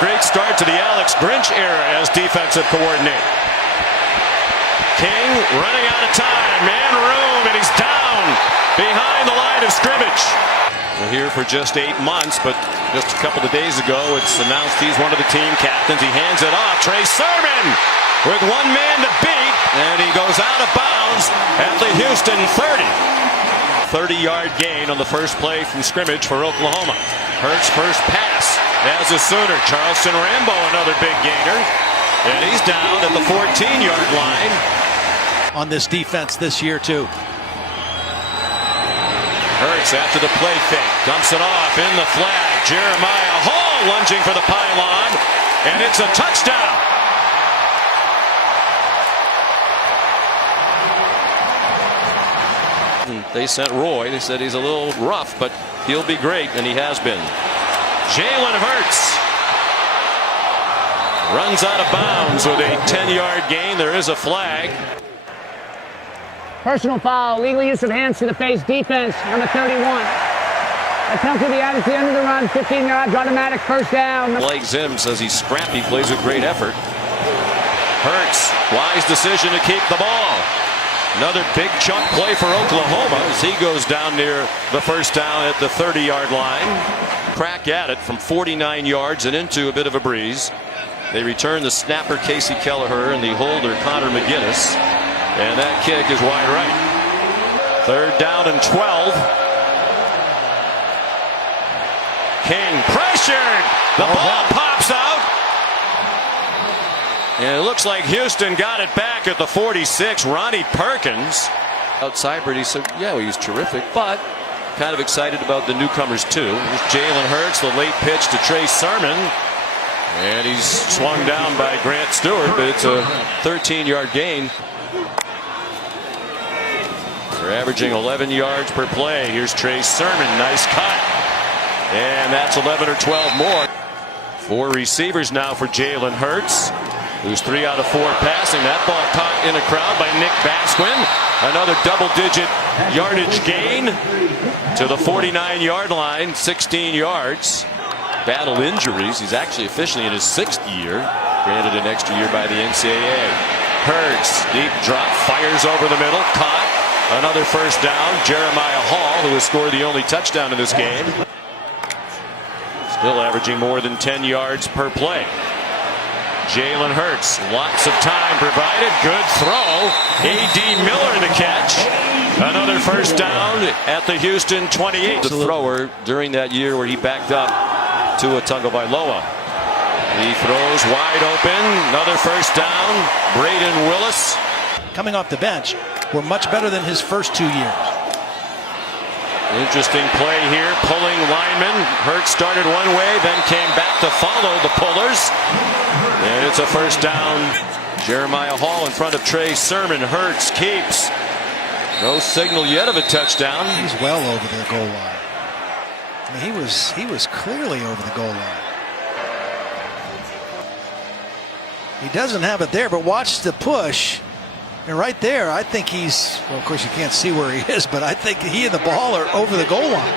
great start to the Alex Grinch era as defensive coordinator. King running out of time, man room, and he's down behind the line of scrimmage. We're here for just 8 months, but just a couple of days ago it's announced he's one of the team captains. He hands it off. Trey Sermon with one man to beat, and he goes out of bounds at the Houston 30. 30-yard gain on the first play from scrimmage for Oklahoma. Hurts first pass as a Sooner. Charleston Rambo another big gainer, and he's down at the 14-yard line. On this defense this year too. Hurts after the play fake, dumps it off in the flag. Jeremiah Hall lunging for the pylon, and it's a touchdown. They sent Roy. They said he's a little rough, but he'll be great, and he has been. Jalen Hurts runs out of bounds with a 10-yard gain. There is a flag. Personal foul, legal use of hands to the face, defense, number 31. Attempt to be added to the end of the run, 15 yards, automatic first down. Blake Zim says he's scrappy, plays with great effort. Hurts, wise decision to keep the ball. Another big chunk play for Oklahoma as he goes down near the first down at the 30-yard line. Crack at it from 49 yards and into a bit of a breeze. They return the snapper Casey Kelleher and the holder Connor McGinnis. And that kick is wide right. 3rd down and 12. King pressured. The ball pops out. And it looks like Houston got it back at the 46. Ronnie Perkins. Outside, but he said, yeah, well, he was terrific, but kind of excited about the newcomers too. Here's Jalen Hurts, the late pitch to Trey Sermon. And he's swung down by Grant Stewart, but it's a 13-yard gain. They're averaging 11 yards per play. Here's Trey Sermon, nice cut. And that's 11 or 12 more. 4 receivers now for Jalen Hurts, who's 3 out of 4 passing. That ball caught in a crowd by Nick Basquin. Another double-digit yardage gain to the 49-yard line, 16 yards. Battle injuries. He's actually officially in his 6th year, granted an extra year by the NCAA. Hurts, deep drop, fires over the middle, caught. Another first down. Jeremiah Hall, who has scored the only touchdown in this game, still averaging more than 10 yards per play. Jalen Hurts, lots of time provided. Good throw. A.D. Miller the catch. Another first down at the Houston 28. The thrower during that year where he backed up to a Tagovailoa. He throws wide open. Another first down. Braden Willis. Coming off the bench, were much better than his first 2 years. Interesting play here. Pulling lineman. Hurts started one way, then came back to follow the pullers. And it's a first down. Jeremiah Hall in front of Trey Sermon. Hurts keeps. No signal yet of a touchdown. He's well over the goal line. I mean, he was clearly over the goal line. He doesn't have it there, but watch the push. And right there, I think he's, well, of course you can't see where he is, but I think he and the ball are over the goal line.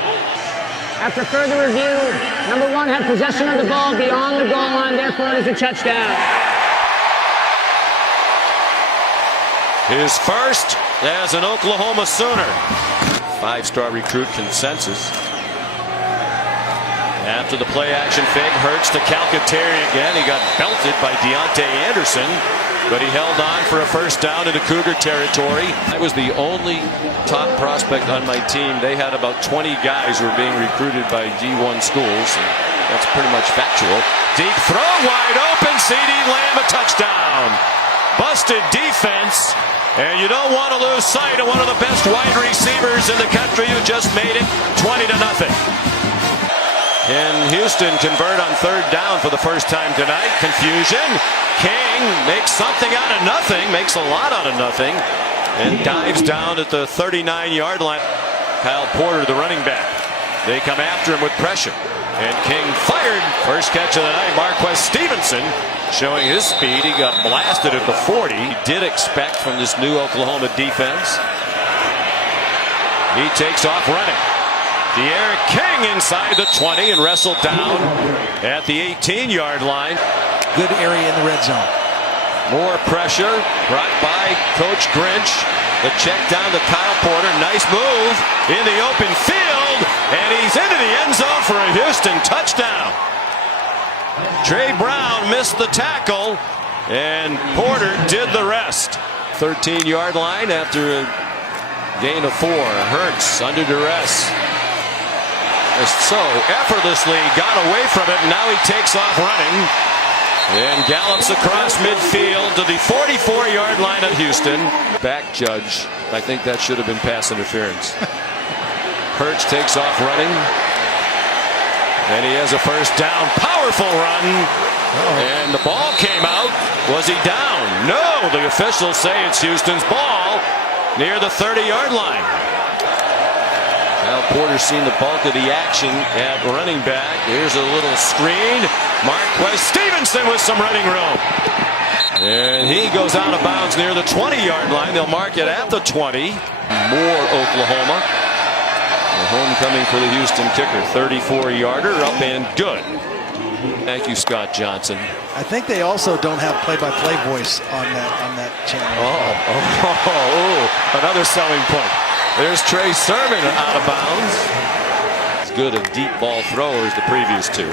After further review, number 1 had possession of the ball beyond the goal line, therefore it is a touchdown. His first as an Oklahoma Sooner. 5-star recruit consensus. After the play action fake, Hurts to Calcaterri again. He got belted by Deontay Anderson, but he held on for a first down into Cougar territory. I was the only top prospect on my team. They had about 20 guys who were being recruited by D1 schools. And that's pretty much factual. Deep throw, wide open. CeeDee Lamb, a touchdown. Busted defense. And you don't want to lose sight of one of the best wide receivers in the country who just made it 20-0. Can Houston convert on 3rd down for the first time tonight? Confusion. King makes something out of nothing, makes a lot out of nothing, and dives down at the 39-yard line. Kyle Porter, the running back. They come after him with pressure. And King fired. First catch of the night. Marquez Stevenson showing his speed. He got blasted at the 40. He did expect from this new Oklahoma defense. He takes off running. De'Aaron King inside the 20 and wrestled down at the 18-yard line. Good area in the red zone. More pressure brought by Coach Grinch. The check down to Kyle Porter. Nice move in the open field. And he's into the end zone for a Houston touchdown. Trey Brown missed the tackle. And Porter did the rest. 13-yard line after a gain of 4. Hurts under duress. So effortlessly got away from it. And now he takes off running. And gallops across midfield to the 44-yard line of Houston. Back judge. I think that should have been pass interference. Hurts takes off running. And he has a first down. Powerful run. And the ball came out. Was he down? No. The officials say it's Houston's ball near the 30-yard line. Now Porter's seen the bulk of the action at running back. Here's a little screen. Marquez Stevenson with some running room. And he goes out of bounds near the 20-yard line. They'll mark it at the 20. More Oklahoma. The homecoming for the Houston kicker. 34-yarder up and good. Thank you, Scott Johnson. I think they also don't have play-by-play voice on that channel. Another selling point. There's Trey Sermon out of bounds. As good a deep ball thrower as the previous two.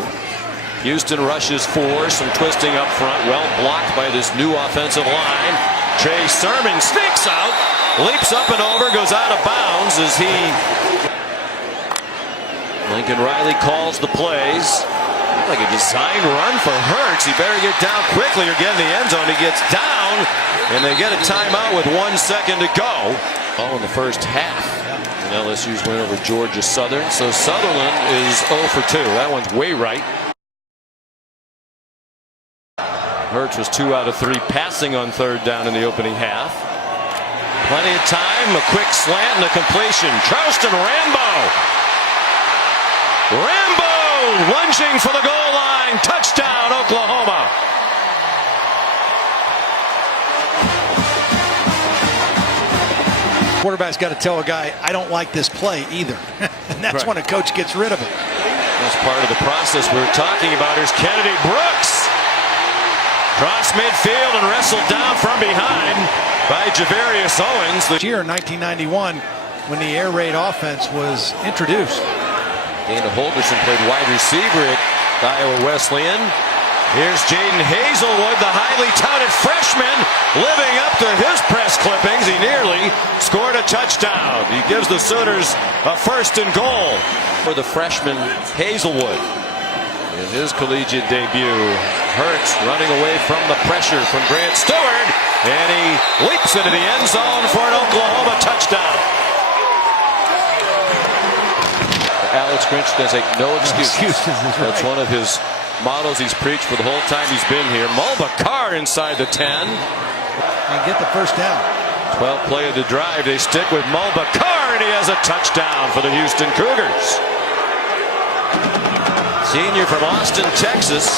Houston rushes 4, some twisting up front, well blocked by this new offensive line. Trey Sermon sneaks out, leaps up and over, goes out of bounds as Lincoln Riley calls the plays. Like a design run for Hurts. He better get down quickly or get in the end zone. He gets down, and they get a timeout with 1 second to go. All in the first half. And LSU's win over Georgia Southern. So Sutherland is 0 for 2. That one's way right. Hurts was 2 out of 3 passing on third down in the opening half. Plenty of time. A quick slant and a completion. Charleston Rambo lunging for the goal line. Touchdown, Oklahoma. Quarterback's got to tell a guy, I don't like this play either. And that's when a coach gets rid of it. That's part of the process we were talking about. Here's Kennedy Brooks. Cross midfield and wrestled down from behind by Javarius Owens. This year in 1991, when the air raid offense was introduced. Dana Holgerson played wide receiver at Iowa Wesleyan. Here's Jaden Hazelwood, the highly touted freshman, living up to his press clippings. He nearly scored a touchdown. He gives the Sooners a 1st and goal for the freshman Hazelwood. In his collegiate debut, Hurts running away from the pressure from Grant Stewart, and he leaps into the end zone for an Oklahoma touchdown. Alex Grinch does take no excuses. That's one of his mottos he's preached for the whole time he's been here. Mulbacar inside the 10. And get the first down. 12th play of the drive. They stick with Mulbacar, and he has a touchdown for the Houston Cougars. Senior from Austin, Texas.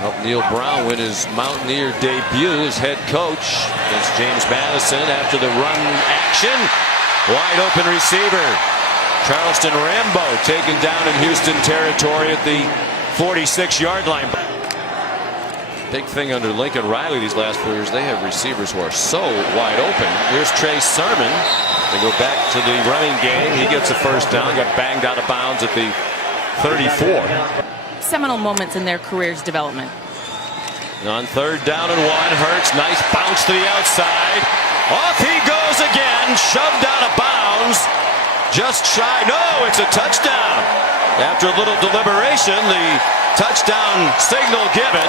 Helped Neil Brown win his Mountaineer debut as head coach against James Madison after the run action. Wide open receiver. Charleston Rambo taken down in Houston territory at the 46-yard line. Big thing under Lincoln Riley these last 4 years, they have receivers who are so wide open. Here's Trey Sermon. They go back to the running game. He gets a first down, got banged out of bounds at the 34. Seminal moments in their career's development. On 3rd down and 1, Hurts, nice bounce to the outside. Off he goes again, shoved out of bounds. Just shy. No, it's a touchdown. After a little deliberation, the touchdown signal given.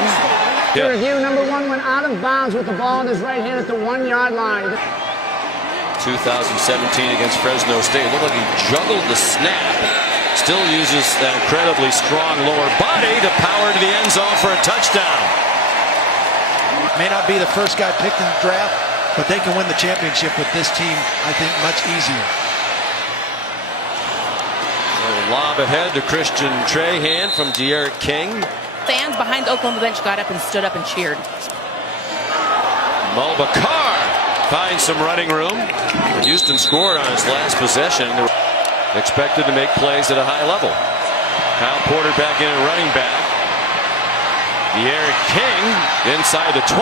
Review number 1 went out of bounds with the ball in his right hand at the 1-yard line. 2017 against Fresno State. Looked like he juggled the snap. Still uses that incredibly strong lower body to power to the end zone for a touchdown. May not be the first guy picked in the draft, but they can win the championship with this team, I think, much easier. Lob ahead to Christian Trahan from De'Aaron King. Fans behind the Oklahoma bench got up and stood up and cheered. Mulbacar finds some running room. Houston scored on his last possession. expected to make plays at a high level. Kyle Porter back in at running back. Derek King inside the 20.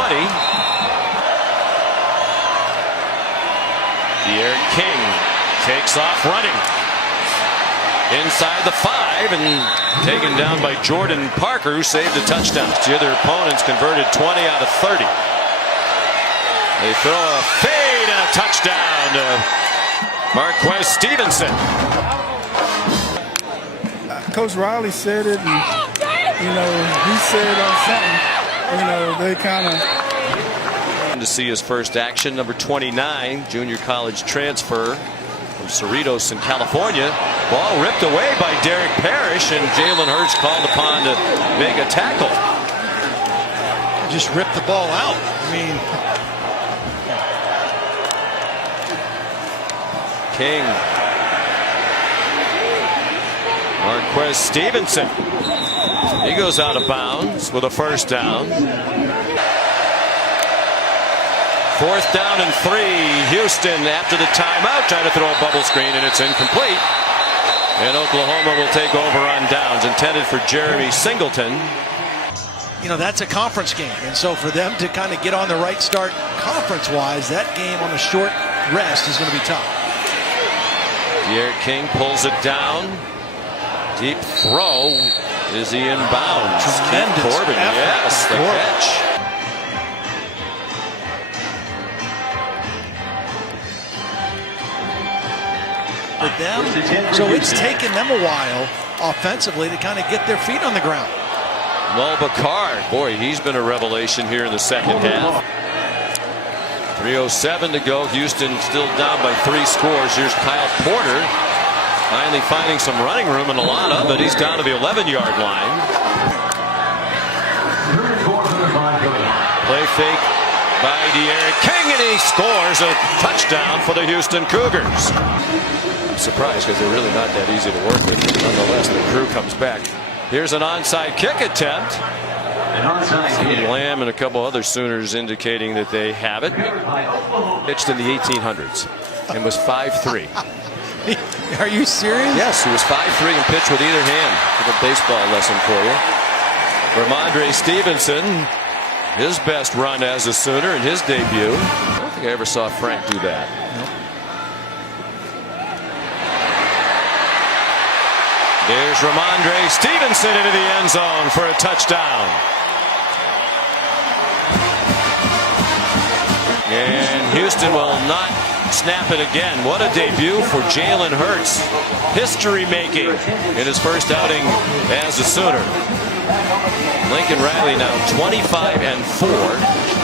Derek King takes off running inside the 5 and taken down by Jordan Parker, who saved a touchdown. The other opponents converted 20 out of 30. They throw a fade and a touchdown to Marquez Stevenson. Coach Riley said it, and he said on something. They kind of. To see his first action, number 29, junior college transfer from Cerritos in California. Ball ripped away by Derek Parrish, and Jalen Hurts called upon to make a tackle. Just ripped the ball out. I mean, King. Marquez Stevenson. He goes out of bounds with a first down. 4th down and 3. Houston after the timeout trying to throw a bubble screen, and it's incomplete. And Oklahoma will take over on downs, intended for Jeremy Singleton. That's a conference game, and so for them to kind of get on the right start conference-wise, that game on a short rest is going to be tough. Derek King pulls it down. Deep throw. Is he in bounds? Tremendous Corbin, effort yes, from the Corbin. catch. For them, so it's taken them a while offensively to kind of get their feet on the ground. Mulbakar, boy, he's been a revelation here in the second half. 3:07 to go. Houston still down by 3 scores. Here's Kyle Porter finally finding some running room, and a lot of it. He's down to the 11-yard line. Play fake by Derek King, and he scores a touchdown for the Houston Cougars. I'm surprised because they're really not that easy to work with. But nonetheless, the crew comes back. Here's an onside kick attempt. Lamb and a couple other Sooners indicating that they have it. Pitched in the 1800s and was 5'3". Are you serious? Yes, he was 5'3" and pitched with either hand. Give a baseball lesson for you. Ramondre Stevenson, his best run as a Sooner in his debut. I don't think I ever saw Frank do that. Nope. There's Ramondre Stevenson into the end zone for a touchdown. And Houston will not snap it again. What a debut for Jalen Hurts. History making in his first outing as a Sooner. Lincoln Riley now 25-4.